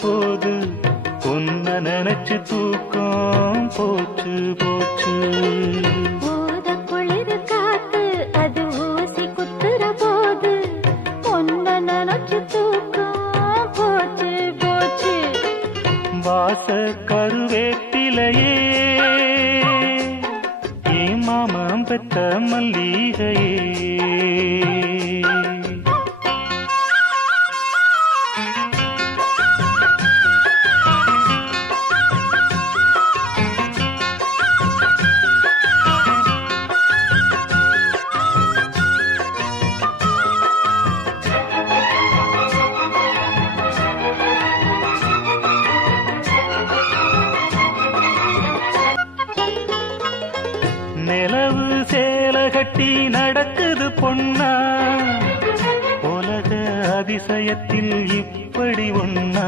போது உன்னை நினைச்சு தூக்கம் போச்சு போச்சு. ஊத குளிர் காத்து அது ஊசி குத்துற போது உன்னை நினைச்சு தூக்கம் போச்சு போச்சு. வாச கருவேப்பிலையே ஏன் மாமன் பெத்த மல்லிகையே. நிலவு சேலை கட்டி நடக்குது பொன்னா உலக அதிசயத்தில் இப்படி ஒன்னா.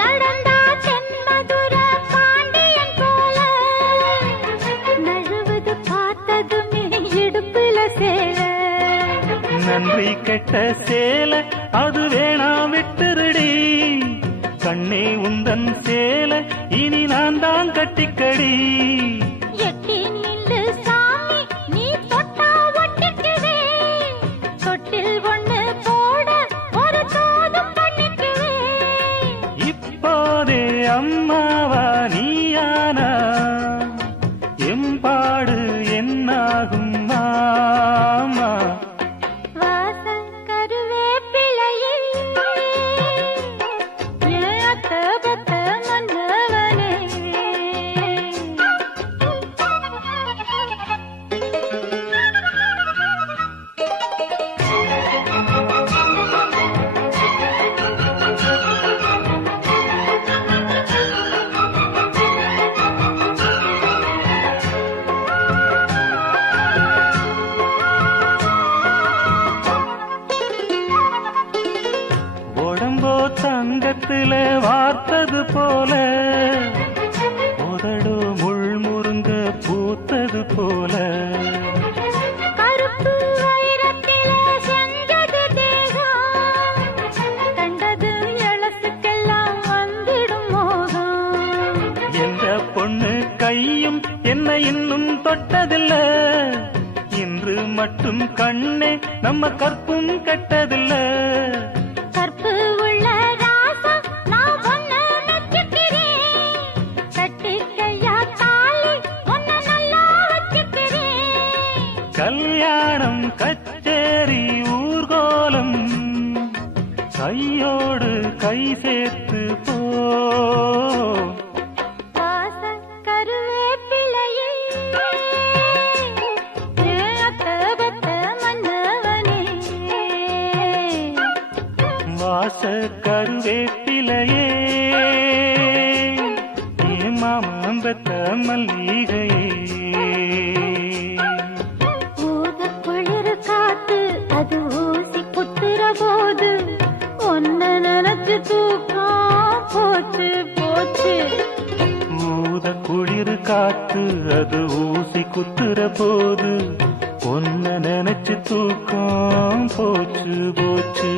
நடந்தா தென்மதுர பாண்டியன் போல நழுவது பார்த்ததுமே இடுப்புல சேல. நன்றி கெட்ட சேலை அது வேணா விட்டுருடி கண்ணே உந்தன் சேலை இனி நான் தான் கட்டிக்கடி. எட்டி நில்லு சாமி நீ தொட்டா ஒட்டிக்குவே தொட்டில் ஒண்ணு போட ஒரு தோதும் பண்ணிக்குவே. இப்போதே அம்மாவா நீயானா எம்பாடு என்னாகும் மாமா. வாசல் கருவேப்பிலையே ஏத்த பத்த மன்னவனே. உடம்போ தங்கத்துல வார்த்தது போல உதடோ முள் முருங்க பூத்தது போல. கருப்பு வைரத்தில செஞ்சது தேகம் கண்டது எழசுக்கெல்லாம் வந்திடும் மோகம். எந்த பொண்ணு கையும் என்ன இன்னும் தொட்டதில்ல இன்று மட்டும் கண்ணே நம்ம கற்பும் கெட்டதில்ல. கற்பு உள்ள ராசா நான் ஒன்ன மெச்சுக்கிறேன் கட்டிக்கையா தாலி ஒன்ன நல்லா வச்சுக்கிறேன். கல்யாணம் கச்சேரி ஊர்கோலம் கையோடு கை சேர்த்து போ. வாசல் கருவேப்பிலையே ஏத்த பத்த மன்னவனே. வாச கருவேப்பிலையே ஏன் மாமன் பெத்த மல்லிகையே. ஊத குளிர் காத்து அது ஊசி குத்துற போது ஒன்ன நினைச்சு தூக்கம் போச்சு போச்சு. ஊத குளிர் காத்து அது ஊசி குத்துற போது உன்னை நினைச்சு தூக்கம் போச்சு போச்சு.